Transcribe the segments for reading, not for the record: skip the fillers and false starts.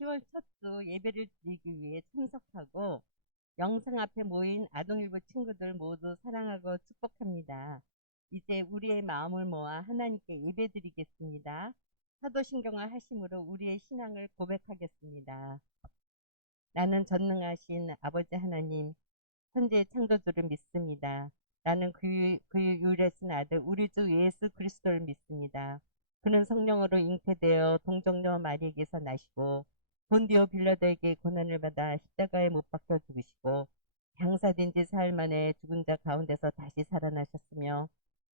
10월 첫 주 예배를 드리기 위해 참석하고 영상 앞에 모인 아동일부 친구들 모두 사랑하고 축복합니다. 이제 우리의 마음을 모아 하나님께 예배드리겠습니다. 사도신경을 하심으로 우리의 신앙을 고백하겠습니다. 나는 전능하신 아버지 하나님, 천지의 창조주를 믿습니다. 나는 그의 유일하신 아들 우리 주 예수 그리스도를 믿습니다. 그는 성령으로 잉태되어 동정녀 마리에게서 나시고 본디오 빌라도에게 고난을 받아 십자가에 못 박혀 죽으시고 장사된 지 사흘 만에 죽은 자 가운데서 다시 살아나셨으며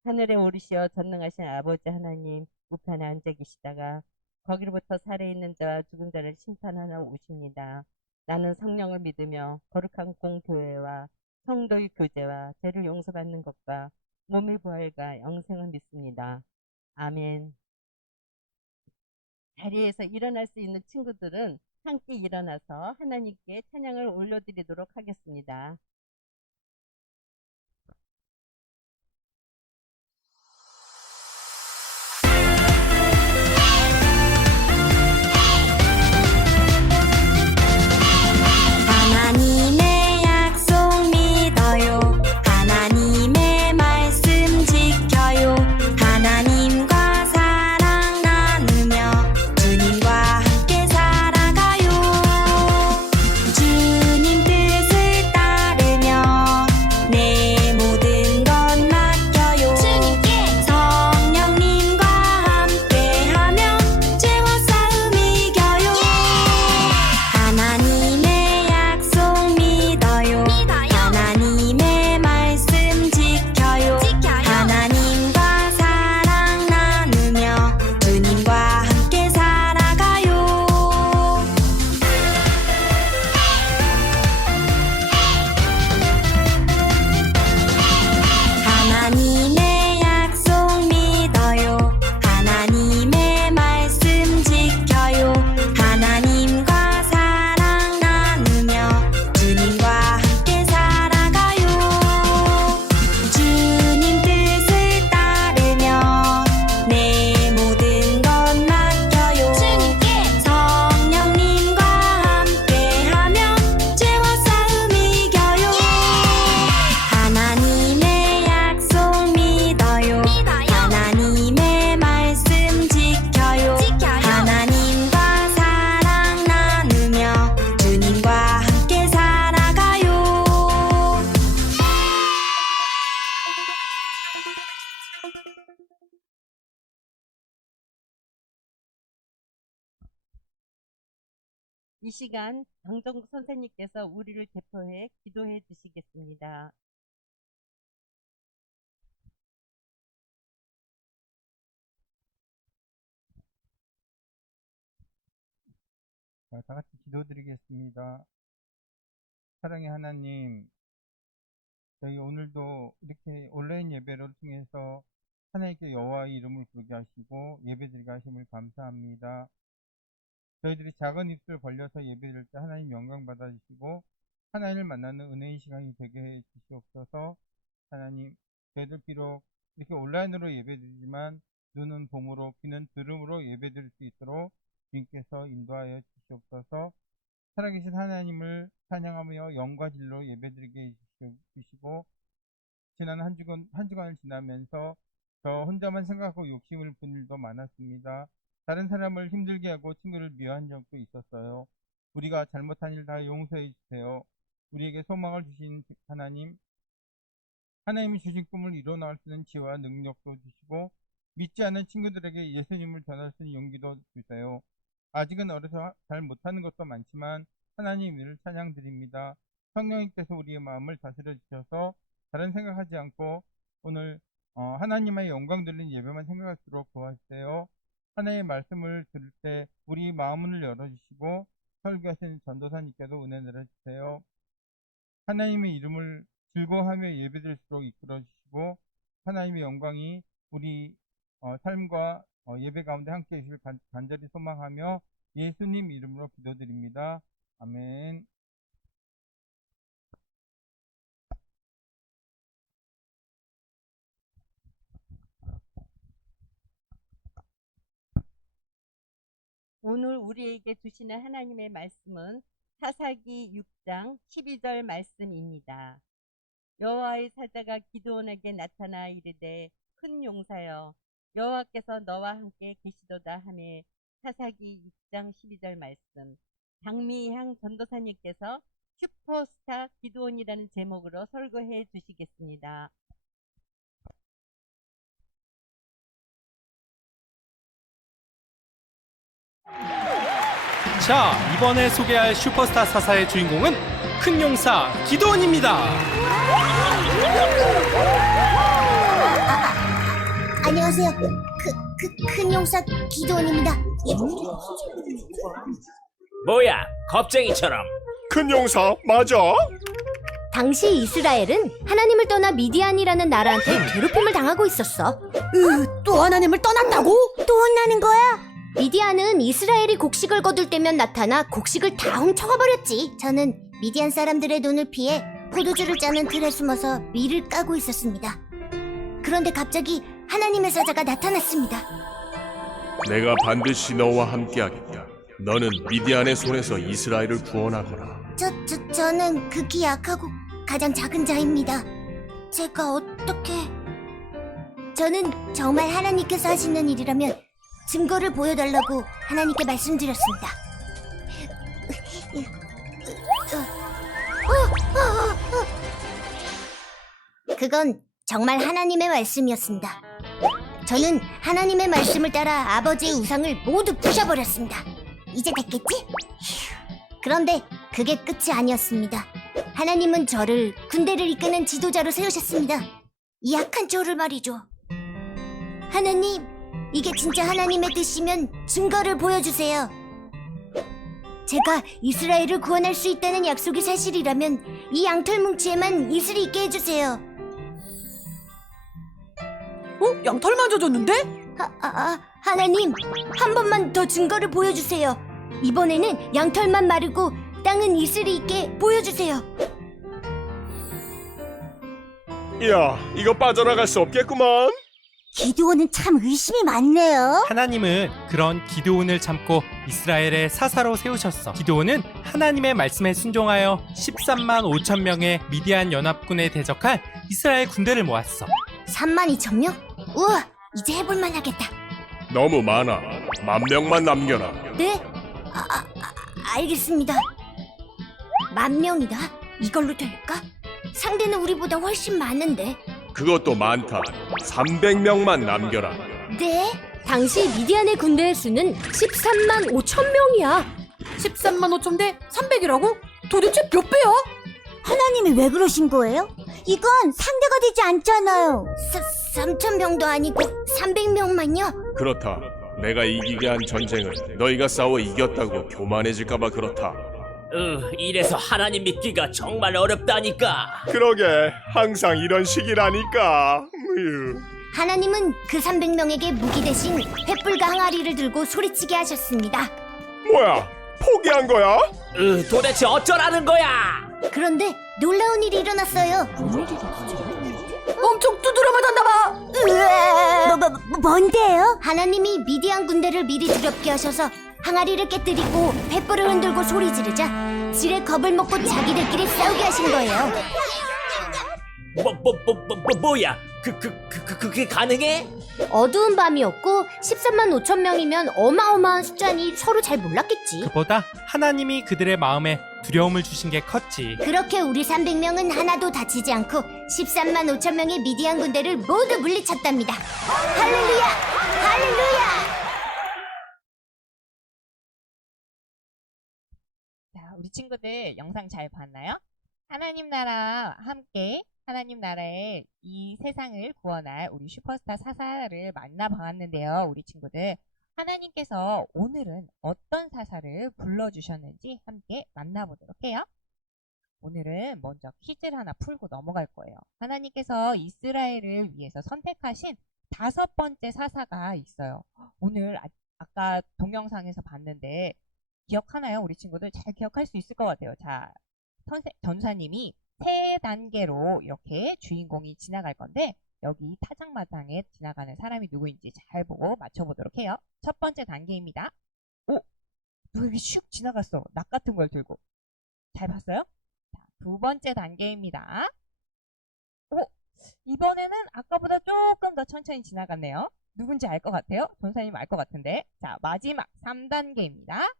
하늘에 오르시어 전능하신 아버지 하나님 우편에 앉아 계시다가 거기로부터 살아있는 자와 죽은 자를 심판하러 오십니다. 나는 성령을 믿으며 거룩한 공교회와 성도의 교제와 죄를 용서받는 것과 몸의 부활과 영생을 믿습니다. 아멘. 자리에서 일어날 수 있는 친구들은 함께 일어나서 하나님께 찬양을 올려드리도록 하겠습니다. 하나님의 약속 믿어요. 하나님의 말씀 지켜요. 하나님과 사랑 나누며 주님과 함께 살아가요. 주님 뜻을 따르며 내 모든 것 맡겨요. 주님께 성령님과 함께하며 죄와 싸움 이겨요. 하나님의 약속 믿어요. 하나님의 말씀 지켜요. 하나님과 사랑 나누며 주님과 함께 살아가요. 하나님의 약속 믿어요. 하나님의 말씀 지켜요. 하나님과 사랑 나누며 주님과 함께 살아가요. 주님 뜻을 따르며 내 모든 것 맡겨요. 주님께 성령님과 함께하며 죄와 싸움 이겨요. 하나님의 약속 믿어요. 하나님의 말씀 지켜요. 하나님과 사랑 나누며 주님과 함께 살아가요. 이 시간 정정국 선생님께서 우리를 대표해 기도해 주시겠습니다. 자, 다 같이 기도드리겠습니다. 사랑의 하나님, 저희 오늘도 이렇게 온라인 예배를 통해서 하나님께 여호와의 이름을 부르게 하시고 예배드리게 하심을 감사합니다. 저희들이 작은 입술 벌려서 예배드릴 때 하나님 영광 받아주시고 하나님을 만나는 은혜의 시간이 되게 해 주시옵소서. 하나님, 저희들 비록 이렇게 온라인으로 예배드리지만 눈은 봄으로 귀는 들음으로 예배드릴 수 있도록 주님께서 인도하여 주시옵소서. 살아계신 하나님을 찬양하며 영과 진리로 예배드리게 해주시고 지난 한 주간을 지나면서 저 혼자만 생각하고 욕심을 부린 일도 많았습니다. 다른 사람을 힘들게 하고 친구를 미워한 적도 있었어요. 우리가 잘못한 일 다 용서해 주세요. 우리에게 소망을 주신 하나님, 하나님이 주신 꿈을 이뤄 나갈 수 있는 지혜와 능력도 주시고 믿지 않는 친구들에게 예수님을 전할 수 있는 용기도 주세요. 아직은 어려서 잘 못하는 것도 많지만 하나님 이를 찬양드립니다. 성령님께서 우리의 마음을 다스려 주셔서 다른 생각하지 않고 오늘 하나님의 영광 들린 예배만 생각할수록 도와주세요. 하나님의 말씀을 들을 때 우리 마음을 열어주시고 설교하시는 전도사님께도 은혜 내려주세요. 하나님의 이름을 즐거워하며 예배드릴수록 이끌어주시고 하나님의 영광이 우리 삶과 예배 가운데 함께 해주실 간절히 소망하며 예수님 이름으로 기도드립니다. 아멘. 오늘 우리에게 주시는 하나님의 말씀은 사사기 6장 12절 말씀입니다. 여호와의 사자가 기드온에게 나타나 이르되 큰 용사여 여호와께서 너와 함께 계시도다 하며 사사기 6장 12절 말씀 장미향 전도사님께서 슈퍼스타 기드온이라는 제목으로 설교해 주시겠습니다. 자, 이번에 소개할 슈퍼스타 사사의 주인공은 큰 용사 기드온입니다. 안녕하세요. 큰 용사 기도원입니다. 뭐야, 겁쟁이처럼. 큰 용사 맞아? 당시 이스라엘은 하나님을 떠나 미디안이라는 나라한테 괴롭힘을 당하고 있었어. 또 하나님을 떠났다고? 또 혼나는 거야? 미디안은 이스라엘이 곡식을 거둘 때면 나타나 곡식을 다 훔쳐가 버렸지. 저는 미디안 사람들의 눈을 피해 포도주를 짜는 틀에 숨어서 밀을 까고 있었습니다. 그런데 갑자기 하나님의 사자가 나타났습니다. 내가 반드시 너와 함께하겠다. 너는 미디안의 손에서 이스라엘을 구원하거라. 저는 극히 약하고 가장 작은 자입니다. 제가 어떻게... 저는 정말 하나님께서 하시는 일이라면 증거를 보여달라고 하나님께 말씀드렸습니다. 그건 정말 하나님의 말씀이었습니다. 저는 하나님의 말씀을 따라 아버지의 우상을 모두 부셔버렸습니다. 이제 됐겠지? 그런데 그게 끝이 아니었습니다. 하나님은 저를 군대를 이끄는 지도자로 세우셨습니다. 이 약한 저를 말이죠. 하나님, 이게 진짜 하나님의 뜻이면 증거를 보여주세요. 제가 이스라엘을 구원할 수 있다는 약속이 사실이라면 이 양털 뭉치에만 이슬이 있게 해주세요. 양털만 젖었는데? 하나님, 한 번만 더 증거를 보여주세요. 이번에는 양털만 마르고 땅은 이슬이 있게 보여주세요. 이야, 이거 빠져나갈 수 없겠구만. 기드온은 참 의심이 많네요. 하나님은 그런 기드온을 참고 이스라엘의 사사로 세우셨어. 기드온은 하나님의 말씀에 순종하여 13만 5천 명의 미디안 연합군에 대적할 이스라엘 군대를 모았어. 32,000명? 우와, 이제 해볼만 하겠다. 너무 많아. 10,000명만 남겨라. 네? 알겠습니다. 10,000명이다. 이걸로 될까? 상대는 우리보다 훨씬 많은데. 그것도 많다. 300명만 남겨라. 네? 당시 미디안의 군대의 수는 13만 5천 명이야. 13만 5천 대 300이라고? 도대체 몇 배야? 하나님이 왜 그러신 거예요? 이건 상대가 되지 않잖아요. 3,000명도 아니고 300명만요? 그렇다. 내가 이기게 한 전쟁을 너희가 싸워 이겼다고 교만해질까봐 그렇다. 이래서 하나님 믿기가 정말 어렵다니까. 그러게, 항상 이런 식이라니까. 하나님은 그 300명에게 무기 대신 횃불과 항아리를 들고 소리치게 하셨습니다. 뭐야, 포기한 거야? 도대체 어쩌라는 거야? 그런데 놀라운 일이 일어났어요. 엄청 두드려 맞았나봐. 뭔데요? 하나님이 미디안 군대를 미리 두렵게 하셔서 항아리를 깨뜨리고 횃불을 흔들고 소리 지르자 지레 겁을 먹고 자기들끼리 싸우게 하신 거예요. 뭐야? 그게 가능해? 어두운 밤이었고 13만 5천 명이면 어마어마한 숫자니 서로 잘 몰랐겠지. 그보다 하나님이 그들의 마음에 두려움을 주신 게 컸지. 그렇게 우리 300명은 하나도 다치지 않고 13만 5천 명의 미디안 군대를 모두 물리쳤답니다. 할렐루야! 할렐루야! 자, 우리 친구들 영상 잘 봤나요? 하나님 나라와 함께 하나님 나라의 이 세상을 구원할 우리 슈퍼스타 사사를 만나봤는데요. 우리 친구들, 하나님께서 오늘은 어떤 사사를 불러주셨는지 함께 만나보도록 해요. 오늘은 먼저 퀴즈를 하나 풀고 넘어갈 거예요. 하나님께서 이스라엘을 위해서 선택하신 5번째 사사가 있어요. 오늘 아까 동영상에서 봤는데 기억하나요? 우리 친구들 잘 기억할 수 있을 것 같아요. 자, 전사님이 3단계로 이렇게 주인공이 지나갈 건데 여기 타장마당에 지나가는 사람이 누구인지 잘 보고 맞춰보도록 해요. 첫 번째 단계입니다. 오, 누구에게 슉 지나갔어. 낙 같은 걸 들고. 잘 봤어요? 자, 두 번째 단계입니다. 오, 이번에는 아까보다 조금 더 천천히 지나갔네요. 누군지 알 것 같아요? 전사님 알 것 같은데. 자, 마지막 3단계입니다.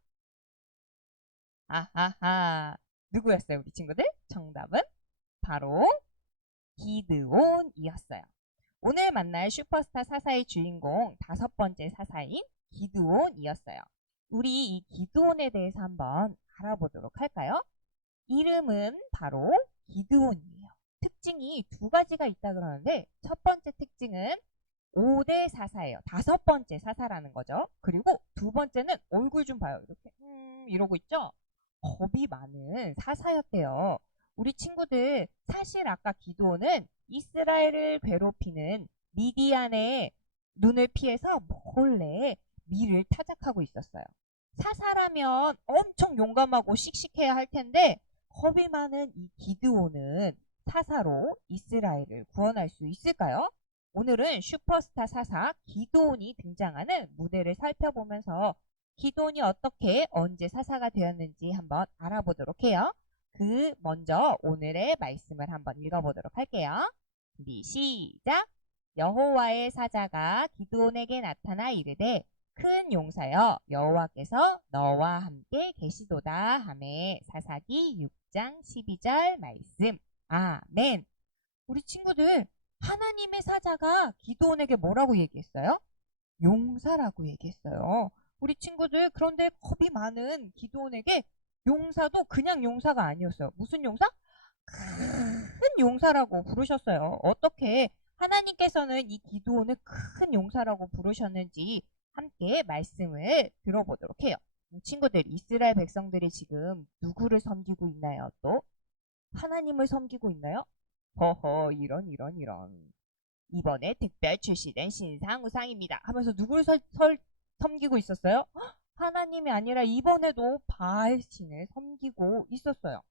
아하하. 누구였어요, 우리 친구들? 정답은 바로 기드온이었어요. 오늘 만날 슈퍼스타 사사의 주인공 5번째 사사인 기드온이었어요. 우리 이 기드온에 대해서 한번 알아보도록 할까요? 이름은 바로 기드온이에요. 특징이 두 가지가 있다 그러는데 첫 번째 특징은 5대 사사예요. 5번째 사사라는 거죠. 그리고 두 번째는 얼굴 좀 봐요. 이렇게 이러고 있죠? 겁이 많은 사사였대요. 우리 친구들 사실 아까 기드온은 이스라엘을 괴롭히는 미디안의 눈을 피해서 몰래 밀을 타작하고 있었어요. 사사라면 엄청 용감하고 씩씩해야 할 텐데 겁이 많은 이 기드온은 사사로 이스라엘을 구원할 수 있을까요? 오늘은 슈퍼스타 사사 기드온이 등장하는 무대를 살펴보면서 기드온이 어떻게 언제 사사가 되었는지 한번 알아보도록 해요. 그 먼저 오늘의 말씀을 한번 읽어보도록 할게요. 준비 시작! 여호와의 사자가 기드온에게 나타나 이르되 큰 용사여 여호와께서 너와 함께 계시도다 하매 사사기 6장 12절 말씀. 아멘. 우리 친구들 하나님의 사자가 기드온에게 뭐라고 얘기했어요? 용사라고 얘기했어요. 우리 친구들 그런데 겁이 많은 기드온에게 용사도 그냥 용사가 아니었어요. 무슨 용사? 큰 용사라고 부르셨어요. 어떻게 하나님께서는 이 기드온을 큰 용사라고 부르셨는지 함께 말씀을 들어보도록 해요. 친구들 이스라엘 백성들이 지금 누구를 섬기고 있나요? 또 하나님을 섬기고 있나요? 허허 이런 이번에 특별 출시된 신상 우상입니다 하면서 누구를 섬기고 있었어요? 하나님이 아니라 이번에도 바알신을 섬기고 있었어요.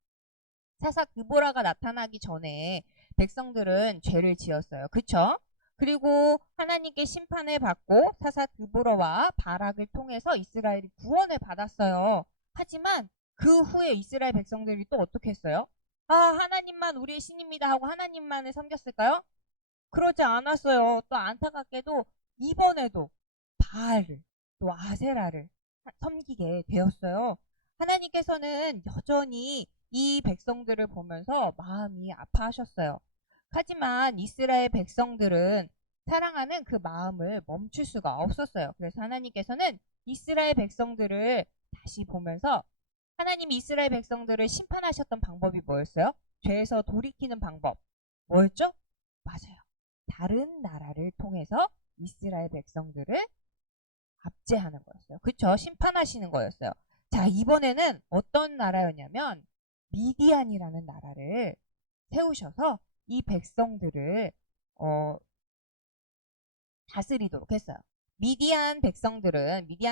사사 드보라가 나타나기 전에 백성들은 죄를 지었어요. 그쵸? 그리고 하나님께 심판을 받고 사사 드보라와 바락을 통해서 이스라엘이 구원을 받았어요. 하지만 그 후에 이스라엘 백성들이 또 어떻게 했어요? 아, 하나님만 우리의 신입니다 하고 하나님만을 섬겼을까요? 그러지 않았어요. 또 안타깝게도 이번에도 바알을 또 아세라를 섬기게 되었어요. 하나님께서는 여전히 이 백성들을 보면서 마음이 아파하셨어요. 하지만 이스라엘 백성들은 사랑하는 그 마음을 멈출 수가 없었어요. 그래서 하나님께서는 이스라엘 백성들을 다시 보면서 하나님이 이스라엘 백성들을 심판하셨던 방법이 뭐였어요? 죄에서 돌이키는 방법. 뭐였죠? 맞아요. 다른 나라를 통해서 이스라엘 백성들을 압제하는 거였어요. 그쵸? 심판하시는 거였어요. 자, 이번에는 어떤 나라였냐면 미디안이라는 나라를 세우셔서 이 백성들을 다스리도록 했어요. 미디안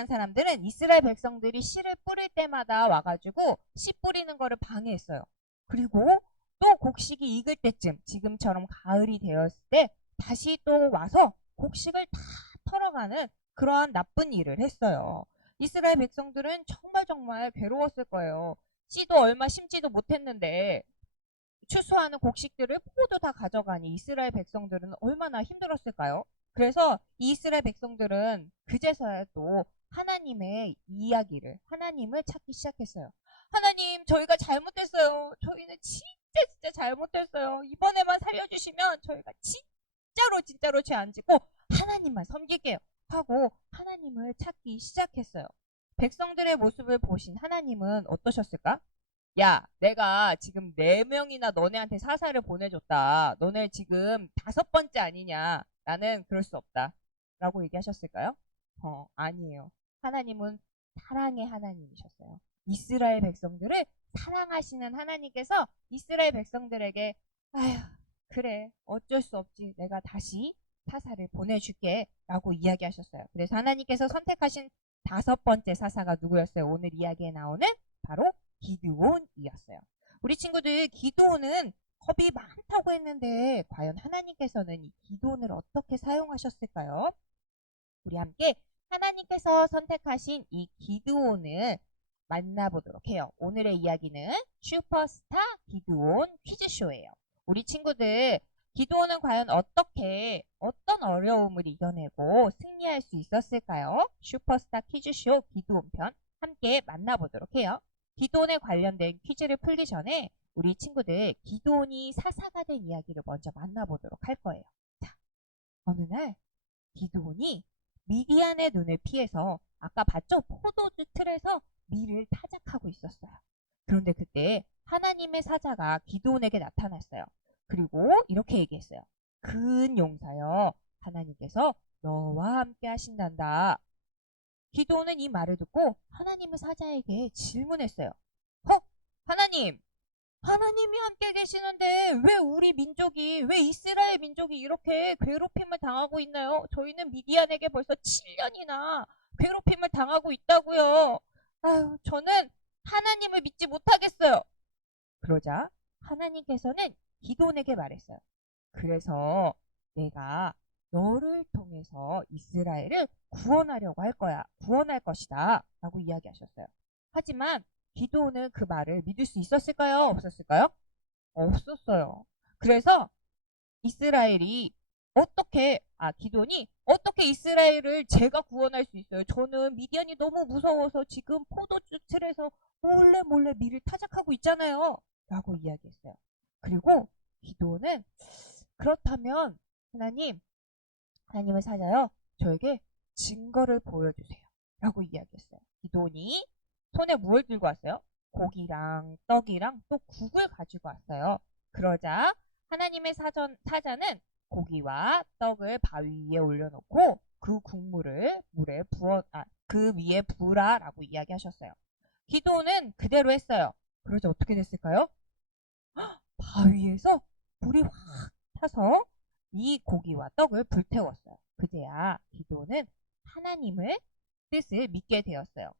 사람들은 이스라엘 백성들이 씨를 뿌릴 때마다 와가지고 씨 뿌리는 거를 방해했어요. 그리고 또 곡식이 익을 때쯤 지금처럼 가을이 되었을 때 다시 또 와서 곡식을 다 털어가는 그러한 나쁜 일을 했어요. 이스라엘 백성들은 정말 괴로웠을 거예요. 씨도 얼마 심지도 못했는데 추수하는 곡식들을 모두 다 가져가니 이스라엘 백성들은 얼마나 힘들었을까요? 그래서 이스라엘 백성들은 그제서야 또 하나님의 이야기를, 하나님을 찾기 시작했어요. 하나님, 저희가 잘못했어요. 저희는 진짜 잘못했어요. 이번에만 살려주시면 저희가 진짜로 죄 안 짓고 하나님만 섬길게요. 하고 하나님을 찾기 시작했어요. 백성들의 모습을 보신 하나님은 어떠셨을까? 야, 내가 지금 4명이나 너네한테 사사를 보내줬다. 너네 지금 5번째 아니냐. 나는 그럴 수 없다. 라고 얘기하셨을까요? 아니에요. 하나님은 사랑의 하나님이셨어요. 이스라엘 백성들을 사랑하시는 하나님께서 이스라엘 백성들에게 아휴, 그래, 어쩔 수 없지. 내가 다시 사사를 보내줄게. 라고 이야기하셨어요. 그래서 하나님께서 선택하신 5번째 사사가 누구였어요? 오늘 이야기에 나오는 바로 기드온이었어요. 우리 친구들, 기드온은 겁이 많다고 했는데 과연 하나님께서는 이 기드온을 어떻게 사용하셨을까요? 우리 함께 하나님께서 선택하신 이 기드온을 만나보도록 해요. 오늘의 이야기는 슈퍼스타 기드온 퀴즈쇼예요. 우리 친구들, 기드온은 과연 어떤 어려움을 이겨내고 승리할 수 있었을까요? 슈퍼스타 퀴즈쇼 기드온 편 함께 만나보도록 해요. 기드온에 관련된 퀴즈를 풀기 전에 우리 친구들 기드온이 사사가 된 이야기를 먼저 만나보도록 할 거예요. 자, 어느 날 기드온이 미디안의 눈을 피해서 아까 봤죠? 포도주 틀에서 밀을 타작하고 있었어요. 그런데 그때 하나님의 사자가 기드온에게 나타났어요. 그리고 이렇게 얘기했어요. 큰 용사여, 하나님께서 너와 함께 하신단다. 기드온은 이 말을 듣고 하나님의 사자에게 질문했어요. 하나님이 함께 계시는데 왜 우리 민족이, 왜 이스라엘 민족이 이렇게 괴롭힘을 당하고 있나요? 저희는 미디안에게 벌써 7년이나 괴롭힘을 당하고 있다고요. 아유, 저는 하나님을 믿지 못하겠어요. 그러자 하나님께서는 기드온에게 말했어요. 그래서 내가 너를 통해서 이스라엘을 구원하려고 구원할 것이다 라고 이야기하셨어요. 하지만 기드온은 그 말을 믿을 수 있었을까요? 없었을까요? 없었어요. 그래서 기드온이 어떻게 이스라엘을 제가 구원할 수 있어요? 저는 미디안이 너무 무서워서 지금 포도주 틀에서 몰래 밀을 타작하고 있잖아요. 라고 이야기했어요. 그리고 기드온은 그렇다면 하나님을 사자요. 저에게 증거를 보여주세요. 라고 이야기했어요. 기드온이 손에 무엇을 들고 왔어요? 고기랑 떡이랑 또 국을 가지고 왔어요. 그러자 하나님의 사자는 고기와 떡을 바위 위에 올려놓고 그 국물을 그 위에 부으라라고 이야기하셨어요. 기드온은 그대로 했어요. 그러자 어떻게 됐을까요? 바위에서 불이 확 타서 이 고기와 떡을 불태웠어요. 그제야 기드온은 하나님의 뜻을 믿게 되었어요.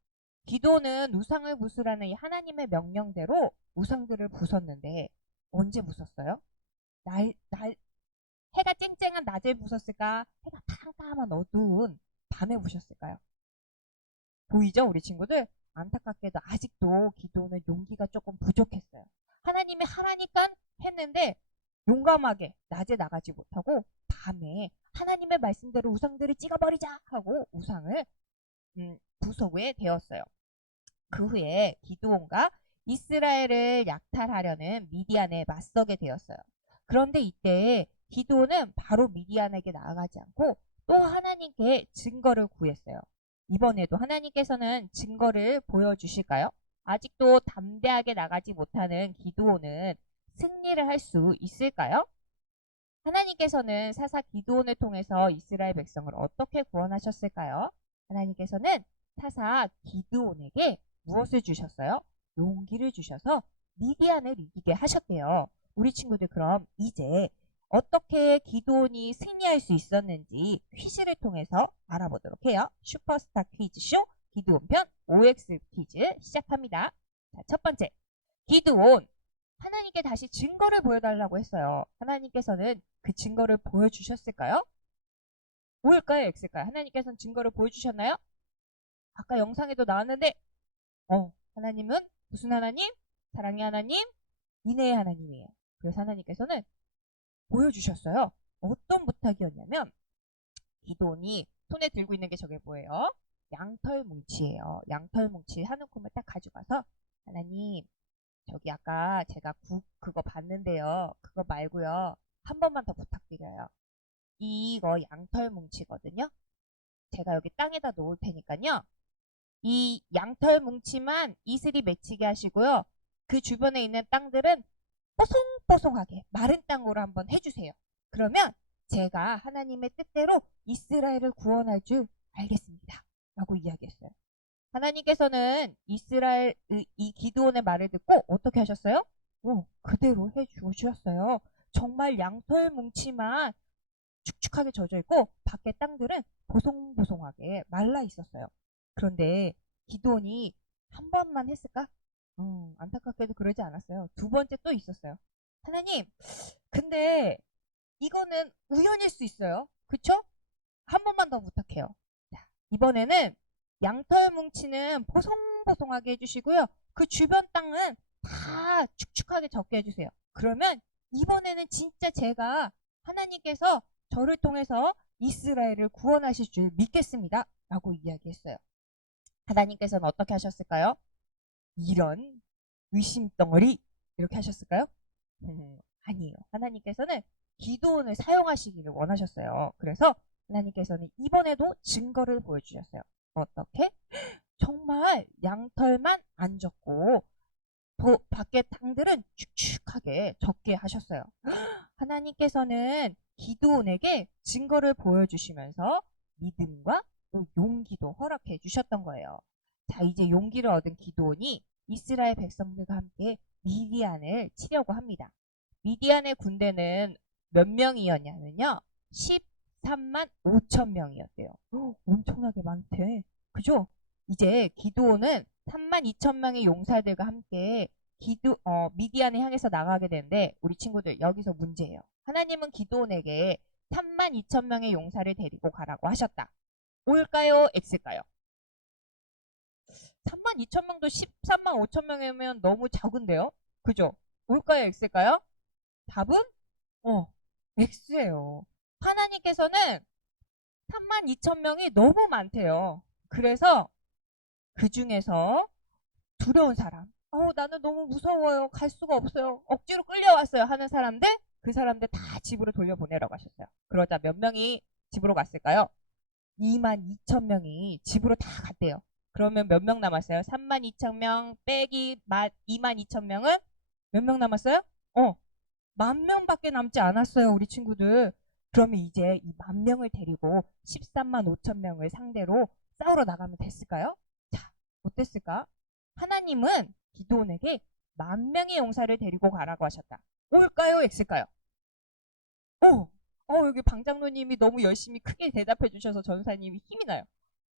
기드온은 우상을 부수라는 이 하나님의 명령대로 우상들을 부쉈는데 언제 부쉈어요? 해가 쨍쨍한 낮에 부쉈을까? 해가 깜깜한 어두운 밤에 부셨을까요? 보이죠, 우리 친구들? 안타깝게도 아직도 기드온은 용기가 조금 부족했어요. 하나님이 하라니까 했는데 용감하게 낮에 나가지 못하고 밤에 하나님의 말씀대로 우상들을 찍어버리자 하고 우상을 부수게 되었어요. 그 후에 기드온과 이스라엘을 약탈하려는 미디안에 맞서게 되었어요. 그런데 이때 기드온은 바로 미디안에게 나아가지 않고 또 하나님께 증거를 구했어요. 이번에도 하나님께서는 증거를 보여주실까요? 아직도 담대하게 나가지 못하는 기드온은 승리를 할 수 있을까요? 하나님께서는 사사 기드온을 통해서 이스라엘 백성을 어떻게 구원하셨을까요? 하나님께서는 사사 기드온에게 무엇을 주셨어요? 용기를 주셔서 미디안을 이기게 하셨대요. 우리 친구들, 그럼 이제 어떻게 기드온이 승리할 수 있었는지 퀴즈를 통해서 알아보도록 해요. 슈퍼스타 퀴즈쇼 기드온 편 OX 퀴즈 시작합니다. 자, 첫 번째, 기드온 하나님께 다시 증거를 보여달라고 했어요. 하나님께서는 그 증거를 보여주셨을까요? O일까요? X일까요? 하나님께서는 증거를 보여주셨나요? 아까 영상에도 나왔는데 하나님은 무슨 하나님? 사랑의 하나님, 인애의 하나님이에요. 그래서 하나님께서는 보여주셨어요. 어떤 부탁이었냐면 기드온이 손에 들고 있는 게 저게 뭐예요? 양털 뭉치예요. 양털 뭉치 한 움큼을 딱 가져가서 하나님, 저기 아까 제가 그거 봤는데요. 그거 말고요. 한 번만 더 부탁드려요. 이거 양털 뭉치거든요. 제가 여기 땅에다 놓을 테니까요. 이 양털 뭉치만 이슬이 맺히게 하시고요. 그 주변에 있는 땅들은 뽀송뽀송하게 마른 땅으로 한번 해주세요. 그러면 제가 하나님의 뜻대로 이스라엘을 구원할 줄 알겠습니다. 라고 이야기했어요. 하나님께서는 이 기드온의 말을 듣고 어떻게 하셨어요? 그대로 해주셨어요. 정말 양털 뭉치만 축축하게 젖어 있고 밖에 땅들은 보송보송하게 말라 있었어요. 그런데 기드온이 한 번만 했을까? 안타깝게도 그러지 않았어요. 두 번째 또 있었어요. 하나님, 근데 이거는 우연일 수 있어요. 그쵸? 한 번만 더 부탁해요. 자, 이번에는 양털 뭉치는 보송보송하게 해주시고요. 그 주변 땅은 다 축축하게 적게 해주세요. 그러면 이번에는 진짜 제가 하나님께서 저를 통해서 이스라엘을 구원하실 줄 믿겠습니다. 라고 이야기했어요. 하나님께서는 어떻게 하셨을까요? 이런 의심덩어리 이렇게 하셨을까요? 아니에요. 하나님께서는 기도원을 사용하시기를 원하셨어요. 그래서 하나님께서는 이번에도 증거를 보여주셨어요. 어떻게? 정말 양털만 안 적고 밖에 땅들은 축축하게 적게 하셨어요. 하나님께서는 기드온에게 증거를 보여주시면서 믿음과 또 용기도 허락해 주셨던 거예요. 자, 이제 용기를 얻은 기드온이 이스라엘 백성들과 함께 미디안을 치려고 합니다. 미디안의 군대는 몇 명이었냐면요. 13만 5천 명이었대요. 엄청나게 많대. 그죠? 이제 기드온은 3만 2천 명의 용사들과 함께 미디안을 향해서 나가게 되는데 우리 친구들 여기서 문제예요. 하나님은 기드온에게 3만 2천 명의 용사를 데리고 가라고 하셨다. 올까요? X일까요? 3만 2천 명도 13만 5천 명이면 너무 적은데요? 그죠? 올까요? X일까요? 답은? X예요. 하나님께서는 3만 2천 명이 너무 많대요. 그래서 그 중에서 두려운 사람, 나는 너무 무서워요. 갈 수가 없어요. 억지로 끌려왔어요. 하는 사람들, 그 사람들 다 집으로 돌려보내라고 하셨어요. 그러자 몇 명이 집으로 갔을까요? 2만 2천 명이 집으로 다 갔대요. 그러면 몇 명 남았어요? 3만 2천 명 빼기 2만 2천 명은 몇 명 남았어요? 10,000명밖에 남지 않았어요. 우리 친구들. 그러면 이제 이 10,000명을 데리고 13만 5천 명을 상대로 싸우러 나가면 됐을까요? 자, 어땠을까? 하나님은 기드온에게 10,000명의 용사를 데리고 가라고 하셨다. 올까요? X일까요? 여기 방장로님이 너무 열심히 크게 대답해 주셔서 전사님이 힘이 나요.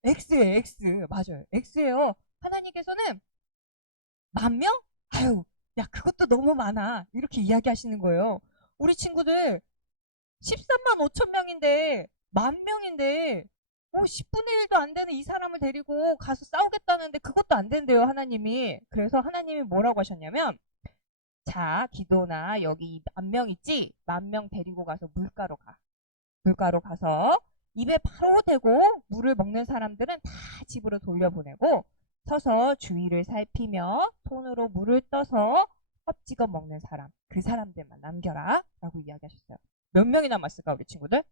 X예요, X. 맞아요. X예요. 하나님께서는 10,000명? 아유, 야, 그것도 너무 많아. 이렇게 이야기하시는 거예요. 우리 친구들 13만 5천 명인데 10,000명인데 10분의 1도 안 되는 이 사람을 데리고 가서 싸우겠다는데 그것도 안 된대요, 하나님이. 그래서 하나님이 뭐라고 하셨냐면, 자, 기도나 여기 10,000명 있지? 10,000명 데리고 가서 물가로 가. 물가로 가서 입에 바로 대고 물을 먹는 사람들은 다 집으로 돌려보내고 서서 주위를 살피며 손으로 물을 떠서 껍질거 먹는 사람, 그 사람들만 남겨라 라고 이야기하셨어요. 몇 명이 남았을까, 우리 친구들?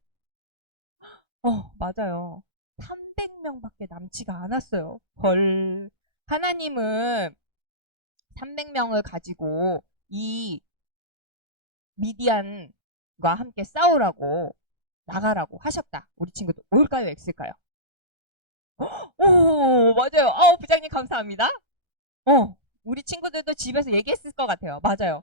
맞아요. 300명밖에 남지가 않았어요. 헐. 하나님은 300명을 가지고 이 미디안과 함께 싸우라고 나가라고 하셨다. 우리 친구들 올까요? X일까요? 맞아요. 부장님 감사합니다. 우리 친구들도 집에서 얘기했을 것 같아요. 맞아요.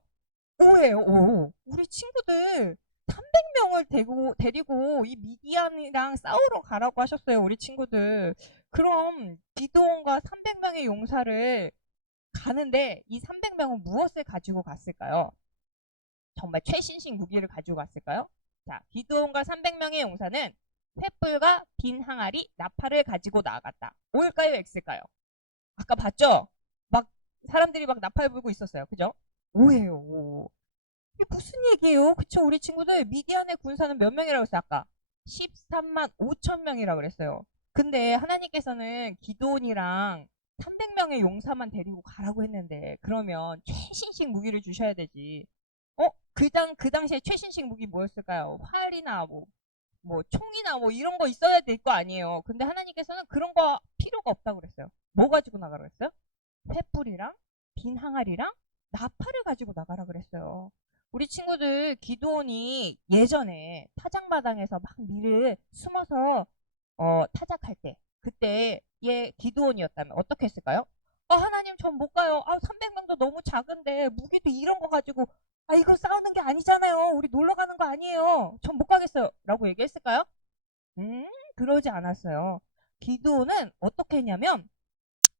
오예요. 우리 친구들 300명을 데리고 이 미디안이랑 싸우러 가라고 하셨어요. 우리 친구들. 그럼 기드온과 300명의 용사를 가는데 이 300명은 무엇을 가지고 갔을까요? 정말 최신식 무기를 가지고 갔을까요? 자, 기드온과 300명의 용사는 횃불과 빈 항아리, 나팔을 가지고 나아갔다. O일까요? X일까요? 아까 봤죠? 사람들이 막 나팔 불고 있었어요. 그죠? O예요. 이게 무슨 얘기예요? 그쵸? 우리 친구들 미디안의 군사는 몇 명이라고 했어요? 아까 13만 5천 명이라고 그랬어요. 근데 하나님께서는 기드온이랑 300명의 용사만 데리고 가라고 했는데 그러면 최신식 무기를 주셔야 되지. 그 당시에 최신식 무기 뭐였을까요? 활이나 뭐 총이나 뭐 이런 거 있어야 될 거 아니에요. 근데 하나님께서는 그런 거 필요가 없다고 그랬어요. 뭐 가지고 나가라고 했어요? 횃불이랑 빈 항아리랑 나팔을 가지고 나가라 그랬어요. 우리 친구들 기드온이 예전에 타작마당에서 막 밀을 숨어서 타작할 때 그때 얘 기드온이었다면 어떻게 했을까요? 하나님 전 못 가요. 300명도 너무 작은데 무기도 이런 거 가지고 이거 싸우는 게 아니잖아요. 우리 놀러 가는 거 아니에요. 전 못 가겠어요. 라고 얘기했을까요? 그러지 않았어요. 기드온은 어떻게 했냐면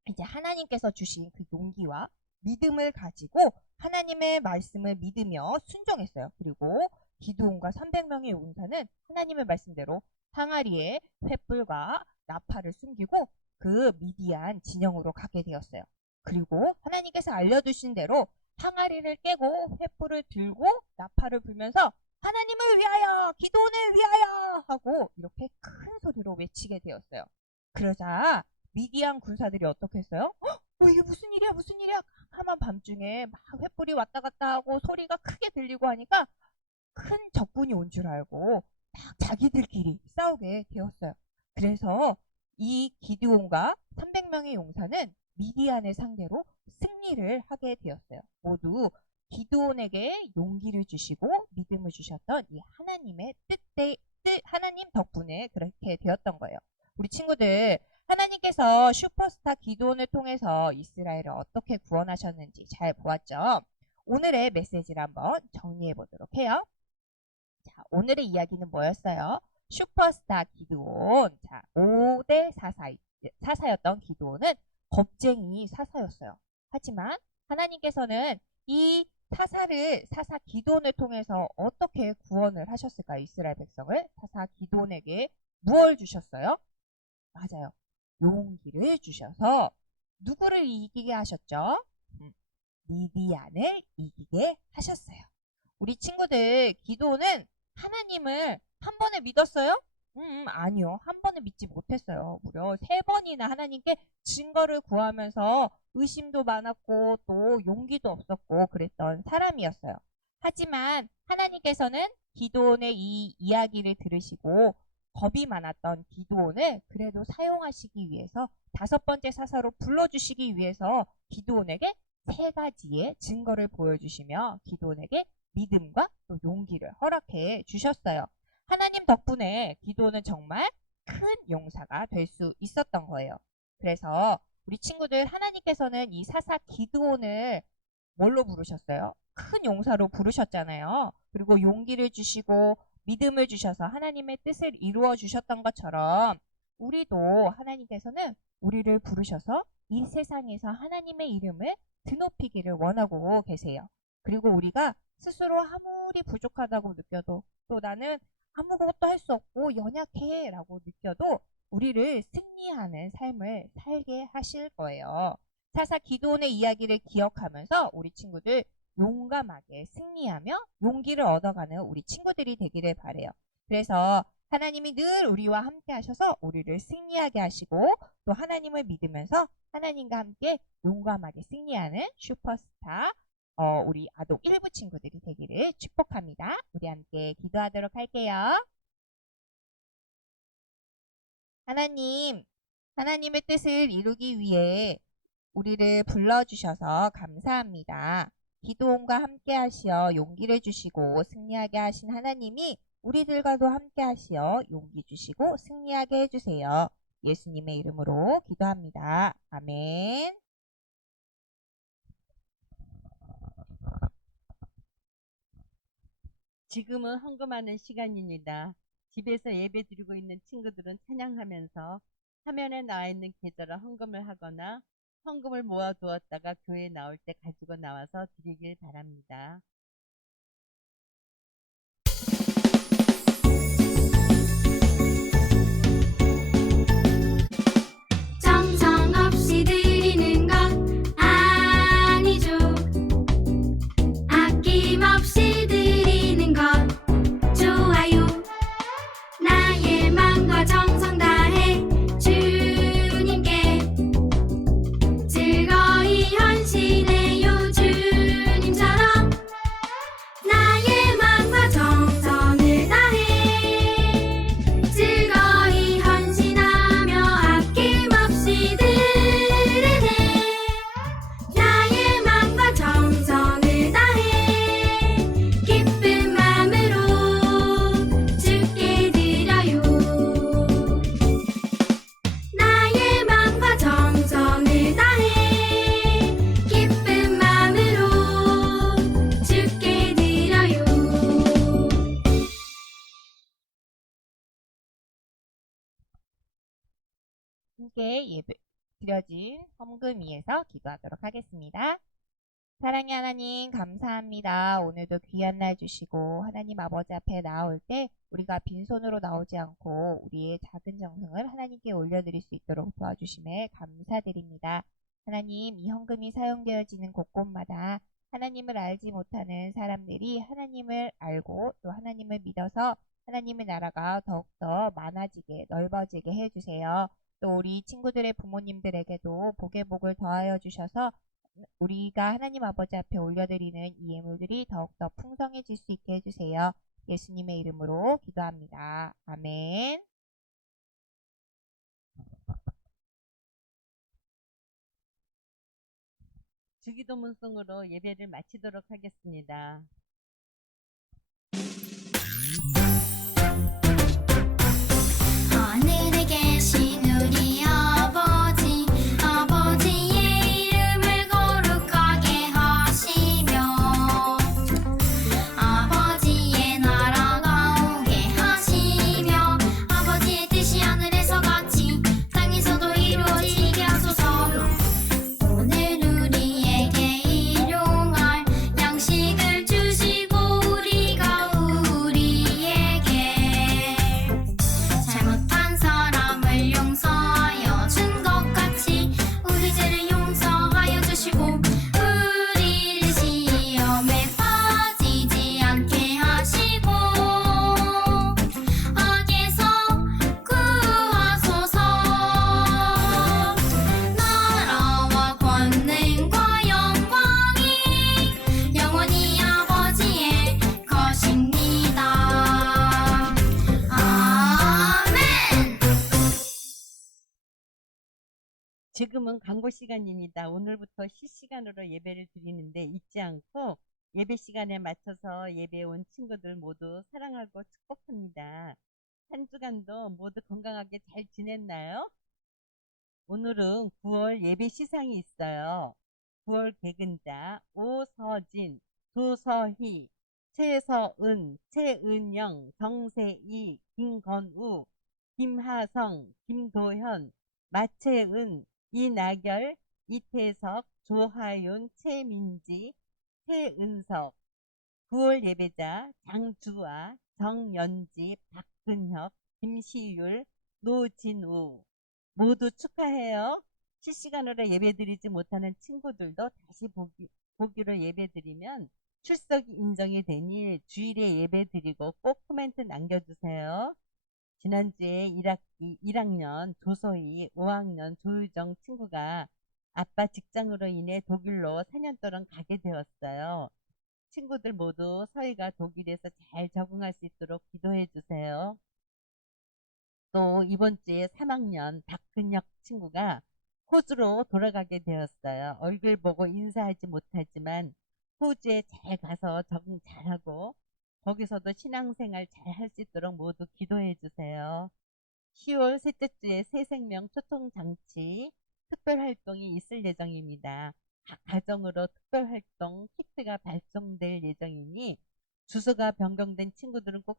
이제 하나님께서 주신 그 용기와 믿음을 가지고 하나님의 말씀을 믿으며 순종했어요. 그리고 기드온과 300명의 용사는 하나님의 말씀대로 항아리에 횃불과 나팔을 숨기고 그 미디안 진영으로 가게 되었어요. 그리고 하나님께서 알려주신 대로 항아리를 깨고 횃불을 들고 나팔을 불면서 하나님을 위하여, 기도원을 위하여 하고 이렇게 큰 소리로 외치게 되었어요. 그러자 미디안 군사들이 어떻게 했어요? 이게 무슨 일이야, 무슨 일이야? 캄캄한 밤중에 막 횃불이 왔다 갔다 하고 소리가 크게 들리고 하니까 큰 적군이 온 줄 알고 막 자기들끼리 싸우게 되었어요. 그래서 이 기드온과 300명의 용사는 미디안을 상대로 승리를 하게 되었어요. 모두 기드온에게 용기를 주시고 믿음을 주셨던 이 하나님의 하나님 덕분에 그렇게 되었던 거예요. 우리 친구들, 하나님께서 슈퍼스타 기드온을 통해서 이스라엘을 어떻게 구원하셨는지 잘 보았죠? 오늘의 메시지를 한번 정리해 보도록 해요. 자, 오늘의 이야기는 뭐였어요? 슈퍼스타 기드온. 자, 5대 사사였던 기드온은 겁쟁이 사사였어요. 하지만 하나님께서는 이 사사 기드온을 통해서 어떻게 구원을 하셨을까요? 이스라엘 백성을 사사 기드온에게 무엇을 주셨어요? 맞아요. 용기를 주셔서 누구를 이기게 하셨죠? 미디안을 이기게 하셨어요. 우리 친구들, 기드온은 하나님을 한 번에 믿었어요? 아니요. 한 번에 믿지 못했어요. 무려 3번이나 하나님께 증거를 구하면서 의심도 많았고 또 용기도 없었고 그랬던 사람이었어요. 하지만 하나님께서는 기드온의 이 이야기를 들으시고 겁이 많았던 기드온을 그래도 사용하시기 위해서 5번째 사사로 불러주시기 위해서 기드온에게 3가지의 증거를 보여주시며 기드온에게 믿음과 또 용기를 허락해 주셨어요. 하나님 덕분에 기드온은 정말 큰 용사가 될 수 있었던 거예요. 그래서 우리 친구들, 하나님께서는 이 사사 기드온을 뭘로 부르셨어요? 큰 용사로 부르셨잖아요. 그리고 용기를 주시고 믿음을 주셔서 하나님의 뜻을 이루어 주셨던 것처럼 우리도 하나님께서는 우리를 부르셔서 이 세상에서 하나님의 이름을 드높이기를 원하고 계세요. 그리고 우리가 스스로 아무리 부족하다고 느껴도 또 나는 아무것도 할 수 없고 연약해 라고 느껴도 우리를 승리하는 삶을 살게 하실 거예요. 사사 기드온의 이야기를 기억하면서 우리 친구들 용감하게 승리하며 용기를 얻어가는 우리 친구들이 되기를 바래요. 그래서 하나님이 늘 우리와 함께 하셔서 우리를 승리하게 하시고 또 하나님을 믿으면서 하나님과 함께 용감하게 승리하는 슈퍼스타 우리 아동 1부 친구들이 되기를 축복합니다. 우리 함께 기도하도록 할게요. 하나님, 하나님의 뜻을 이루기 위해 우리를 불러주셔서 감사합니다. 기드온과 함께 하시어 용기를 주시고 승리하게 하신 하나님이 우리들과도 함께 하시어 용기 주시고 승리하게 해주세요. 예수님의 이름으로 기도합니다. 아멘. 지금은 헌금하는 시간입니다. 집에서 예배 드리고 있는 친구들은 찬양하면서 화면에 나와 있는 계좌로 헌금을 하거나 헌금을 모아두었다가 교회에 나올 때 가지고 나와서 드리길 바랍니다. 정성 없이 드리는 것 아니죠. 아낌없이 드리는 것 좋아요. 나의 마음과 정성 다해 주님께 즐거이 헌신해요. 주님처럼 나의 마음과 정성을 다해 즐거이 헌신하며 아낌없이 드리네. 나의 마음과 정성을 다해 기쁜 마음으로 주께 드려요. 나의 마음과 정성을 다해 기쁜 마음으로 주께 드려요. 함께 예배 드려진 헌금 위에서 기도하도록 하겠습니다. 사랑의 하나님 감사합니다. 오늘도 귀한 날 주시고 하나님 아버지 앞에 나올 때 우리가 빈손으로 나오지 않고 우리의 작은 정성을 하나님께 올려드릴 수 있도록 도와주심에 감사드립니다. 하나님, 이 헌금이 사용되어지는 곳곳마다 하나님을 알지 못하는 사람들이 하나님을 알고 또 하나님을 믿어서 하나님의 나라가 더욱더 많아지게 넓어지게 해주세요. 또 우리 친구들의 부모님들에게도 복의 복을 더하여 주셔서 우리가 하나님 아버지 앞에 올려드리는 이 예물들이 더욱더 풍성해질 수 있게 해주세요. 예수님의 이름으로 기도합니다. 아멘. 주기도문송으로 예배를 마치도록 하겠습니다. 하늘에 계신 우리 아버지 아버지의 이름을 거룩하게 하시며 아버지의 나라가 오게 하시며 아버지의 뜻이 하늘에서 같이 땅에서도 이루어지게 하소서. 오늘 우리에게 일용할 양식을 주시고 우리가 우리에게 잘못한 사람을 용서하여 준 것 같이 우리 죄를 용서하여 주시고 우리를 시험에 빠지지 않게 하시고 악에서 구하소서. 나라와 권능과 영광이 영원히 아버지의 것입니다. 아멘. 지금은 광고 시간입니다. 오늘부터 실시간으로 예배를 드리는데 잊지 않고 예배 시간에 맞춰서 예배에 온 친구들 모두 사랑하고 축복합니다. 한 주간도 모두 건강하게 잘 지냈나요? 오늘은 9월 예배 시상이 있어요. 9월 개근자 오서진, 조서희, 최서은, 최은영, 정세희, 김건우, 김하성, 김도현, 마채은, 이나결, 이태석, 조하윤, 최민지, 최은석. 9월 예배자 장주아, 정연지, 박근혁, 김시율, 노진우 모두 축하해요. 실시간으로 예배드리지 못하는 친구들도 다시 보기로 예배드리면 출석이 인정이 되니 주일에 예배드리고 꼭 코멘트 남겨주세요. 지난주에 1학년 조소희, 5학년 조유정 친구가 아빠 직장으로 인해 독일로 4년 동안 가게 되었어요. 친구들 모두 서희가 독일에서 잘 적응할 수 있도록 기도해 주세요. 또 이번 주에 3학년 박근혁 친구가 호주로 돌아가게 되었어요. 얼굴 보고 인사하지 못하지만 호주에 잘 가서 적응 잘하고 거기서도 신앙생활 잘 할 수 있도록 모두 기도해 주세요. 10월 셋째 주에 새생명 초통장치 특별활동이 있을 예정입니다. 각 가정으로 특별활동 키트가 발송될 예정이니 주소가 변경된 친구들은 꼭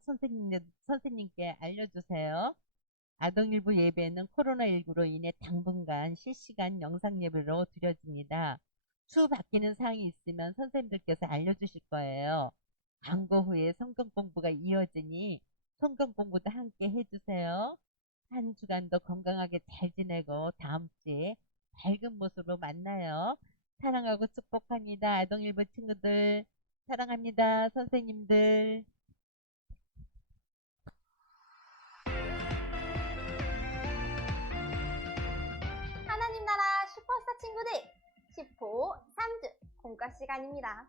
선생님께 알려주세요. 아동일부 예배는 코로나19로 인해 당분간 실시간 영상 예배로 드려집니다. 수 바뀌는 사항이 있으면 선생님들께서 알려주실 거예요. 광고 후에 성경 공부가 이어지니 성경 공부도 함께 해주세요. 한 주간도 건강하게 잘 지내고 다음 주에 밝은 모습으로 만나요. 사랑하고 축복합니다. 아동일부 친구들 사랑합니다. 선생님들. 하나님 나라 슈퍼스타 친구들 10호 3주 공과 시간입니다.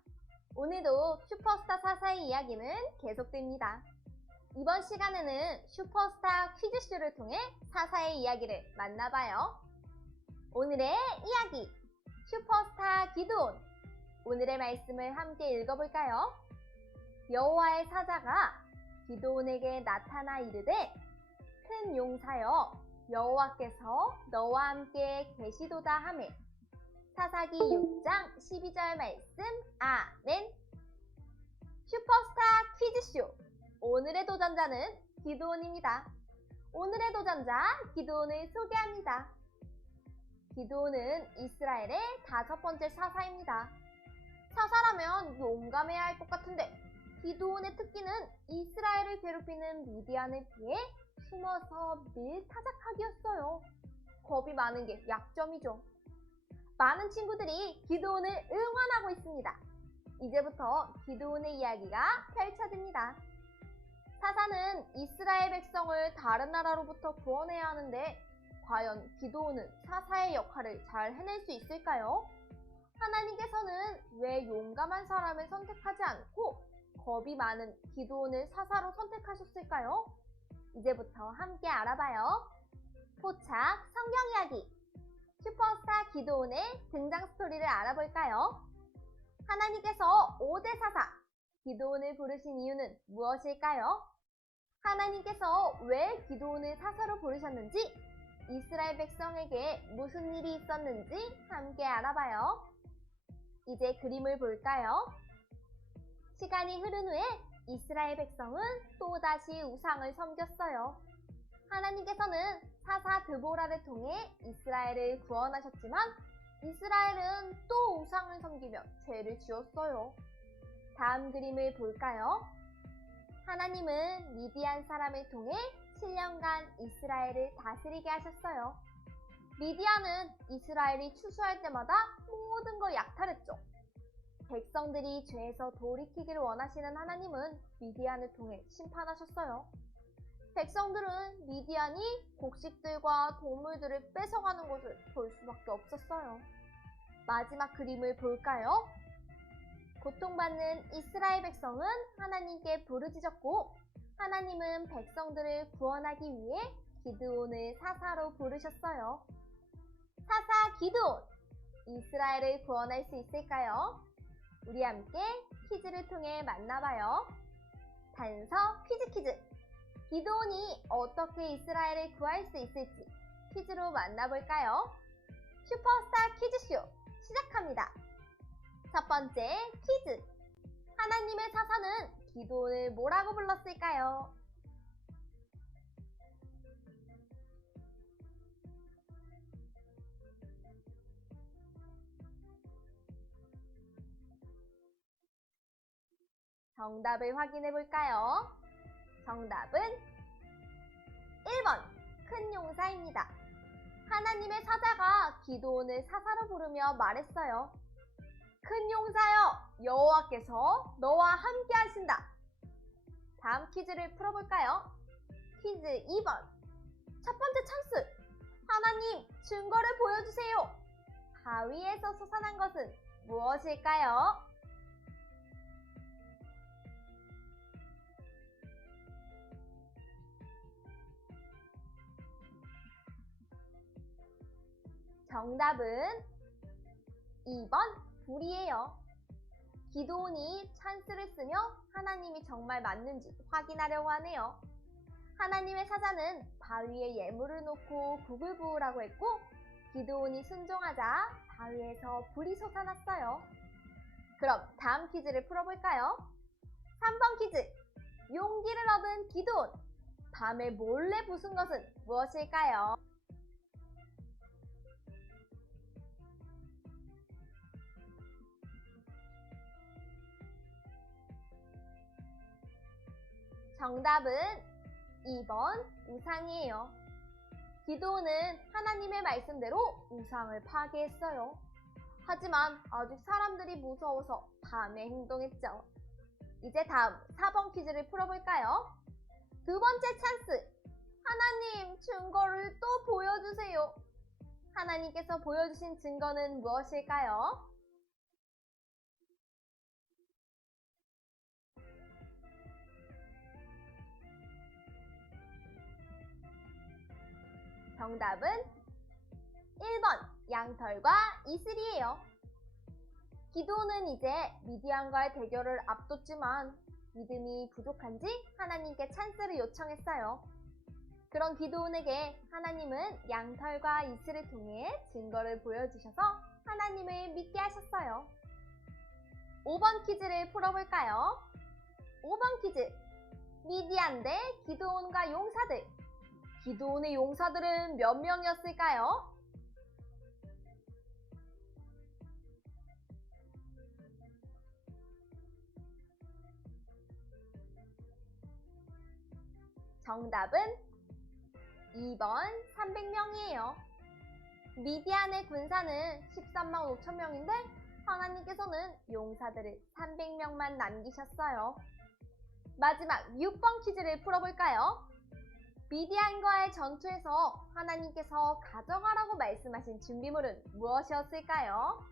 오늘도 슈퍼스타 사사의 이야기는 계속됩니다. 이번 시간에는 슈퍼스타 퀴즈쇼를 통해 사사의 이야기를 만나봐요. 오늘의 이야기 슈퍼스타 기드온. 오늘의 말씀을 함께 읽어볼까요? 여호와의 사자가 기드온에게 나타나 이르되 큰 용사여 여호와께서 너와 함께 계시도다 하매. 사사기 6장 12절 말씀. 아멘. 슈퍼스타 퀴즈쇼. 오늘의 도전자는 기드온입니다. 오늘의 도전자 기드온을 소개합니다. 기드온은 이스라엘의 5번째 사사입니다. 사사라면 용감해야 할 것 같은데 기드온의 특기는 이스라엘을 괴롭히는 미디안에 비해 숨어서 밀타작하기였어요. 겁이 많은 게 약점이죠. 많은 친구들이 기드온을 응원하고 있습니다. 이제부터 기드온의 이야기가 펼쳐집니다. 사사는 이스라엘 백성을 다른 나라로부터 구원해야 하는데 과연 기드온은 사사의 역할을 잘 해낼 수 있을까요? 하나님께서는 왜 용감한 사람을 선택하지 않고 겁이 많은 기드온을 사사로 선택하셨을까요? 이제부터 함께 알아봐요. 포착 성경 이야기 슈퍼스타 기드온의 등장 스토리를 알아볼까요? 하나님께서 5대 사사 기드온을 부르신 이유는 무엇일까요? 하나님께서 왜 기드온을 사사로 부르셨는지, 이스라엘 백성에게 무슨 일이 있었는지 함께 알아봐요. 이제 그림을 볼까요? 시간이 흐른 후에 이스라엘 백성은 또다시 우상을 섬겼어요. 하나님께서는 사사 드보라를 통해 이스라엘을 구원하셨지만 이스라엘은 또 우상을 섬기며 죄를 지었어요. 다음 그림을 볼까요? 하나님은 미디안 사람을 통해 7년간 이스라엘을 다스리게 하셨어요. 미디안은 이스라엘이 추수할 때마다 모든 걸 약탈했죠. 백성들이 죄에서 돌이키기를 원하시는 하나님은 미디안을 통해 심판하셨어요. 백성들은 미디안이 곡식들과 동물들을 뺏어가는 것을 볼 수밖에 없었어요. 마지막 그림을 볼까요? 고통받는 이스라엘 백성은 하나님께 부르짖었고 하나님은 백성들을 구원하기 위해 기드온을 사사로 부르셨어요. 사사 기드온, 이스라엘을 구원할 수 있을까요? 우리 함께 퀴즈를 통해 만나봐요. 단서 퀴즈. 기드온이 어떻게 이스라엘을 구할 수 있을지 퀴즈로 만나볼까요? 슈퍼스타 퀴즈쇼 시작합니다. 첫 번째 퀴즈. 하나님의 사사는 기드온을 뭐라고 불렀을까요? 정답을 확인해 볼까요? 정답은 1번 큰 용사입니다. 하나님의 사자가 기드온을 사사로 부르며 말했어요. 큰 용사여, 여호와께서 너와 함께 하신다. 다음 퀴즈를 풀어볼까요? 퀴즈 2번. 첫 번째 찬스. 하나님, 증거를 보여주세요. 바위에서 솟아난 것은 무엇일까요? 정답은 2번 불이에요. 기드온이 찬스를 쓰며 하나님이 정말 맞는지 확인하려고 하네요. 하나님의 사자는 바위에 예물을 놓고 국을 부으라고 했고 기드온이 순종하자 바위에서 불이 솟아났어요. 그럼 다음 퀴즈를 풀어볼까요? 3번 퀴즈. 용기를 얻은 기드온. 밤에 몰래 부순 것은 무엇일까요? 정답은 2번 우상이에요. 기드온은 하나님의 말씀대로 우상을 파괴했어요. 하지만 아직 사람들이 무서워서 밤에 행동했죠. 이제 다음 4번 퀴즈를 풀어볼까요? 두 번째 찬스. 하나님, 증거를 또 보여주세요. 하나님께서 보여주신 증거는 무엇일까요? 정답은 1번 양털과 이슬이에요. 기드온은 이제 미디안과의 대결을 앞뒀지만 믿음이 부족한지 하나님께 찬스를 요청했어요. 그런 기드온에게 하나님은 양털과 이슬을 통해 증거를 보여주셔서 하나님을 믿게 하셨어요. 5번 퀴즈를 풀어볼까요? 5번 퀴즈. 미디안 대 기드온과 용사들. 기드온의 용사들은 몇 명이었을까요? 정답은 2번 300명이에요. 미디안의 군사는 13만 5천 명인데 하나님께서는 용사들을 300명만 남기셨어요. 마지막 6번 퀴즈를 풀어볼까요? 미디안과의 전투에서 하나님께서 가져가라고 말씀하신 준비물은 무엇이었을까요?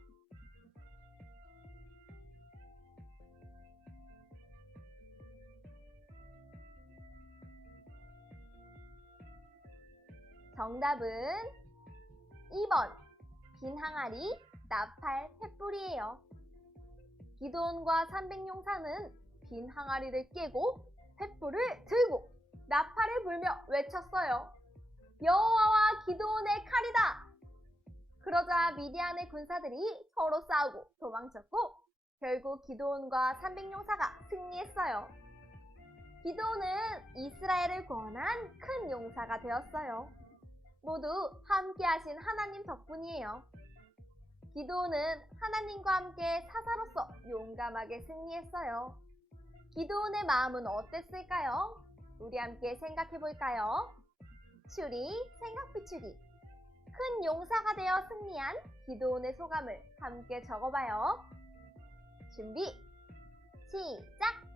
정답은 2번 빈 항아리, 나팔, 횃불이에요. 기드온과 300용사는 빈 항아리를 깨고 횃불을 들고 나팔을 불며 외쳤어요. 여호와와 기드온의 칼이다! 그러자 미디안의 군사들이 서로 싸우고 도망쳤고 결국 기드온과 300용사가 승리했어요. 기드온은 이스라엘을 구원한 큰 용사가 되었어요. 모두 함께 하신 하나님 덕분이에요. 기드온은 하나님과 함께 사사로서 용감하게 승리했어요. 기드온의 마음은 어땠을까요? 우리 함께 생각해 볼까요? 추리, 생각 비추기. 큰 용사가 되어 승리한 기드온의 소감을 함께 적어봐요. 준비, 시작!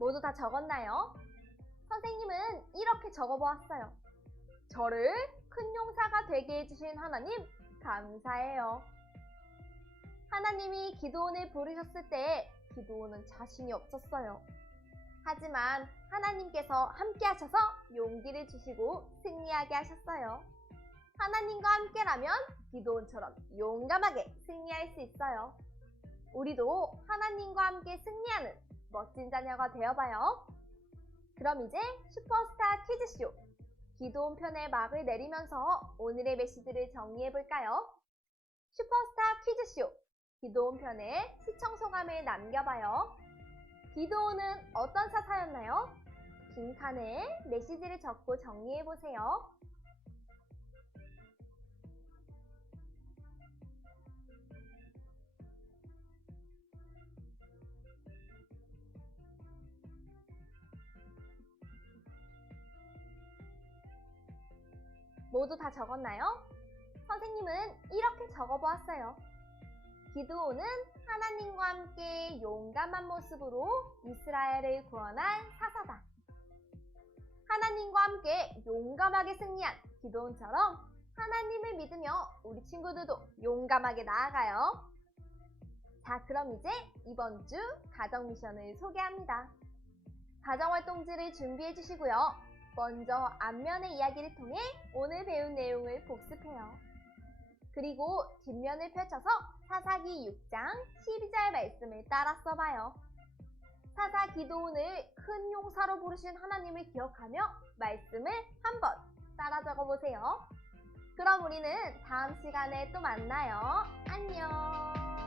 모두 다 적었나요? 선생님은 이렇게 적어보았어요. 저를 큰 용사가 되게 해주신 하나님 감사해요. 하나님이 기드온을 부르셨을 때 기드온은 자신이 없었어요. 하지만 하나님께서 함께 하셔서 용기를 주시고 승리하게 하셨어요. 하나님과 함께라면 기드온처럼 용감하게 승리할 수 있어요. 우리도 하나님과 함께 승리하는 멋진 자녀가 되어봐요. 그럼 이제 슈퍼스타 퀴즈쇼 기드온 편의 막을 내리면서 오늘의 메시지를 정리해볼까요? 슈퍼스타 퀴즈쇼 기드온 편의 시청 소감을 남겨봐요. 기드온은 어떤 사사였나요? 빈칸에 메시지를 적고 정리해보세요. 모두 다 적었나요? 선생님은 이렇게 적어보았어요. 기드온은 하나님과 함께 용감한 모습으로 이스라엘을 구원한 사사다. 하나님과 함께 용감하게 승리한 기드온처럼 하나님을 믿으며 우리 친구들도 용감하게 나아가요. 자, 그럼 이제 이번 주 가정 미션을 소개합니다. 가정활동지를 준비해 주시고요. 먼저 앞면의 이야기를 통해 오늘 배운 내용을 복습해요. 그리고 뒷면을 펼쳐서 사사기 6장 12절 말씀을 따라 써봐요. 사사 기드온을 큰 용사로 부르신 하나님을 기억하며 말씀을 한번 따라 적어보세요. 그럼 우리는 다음 시간에 또 만나요. 안녕.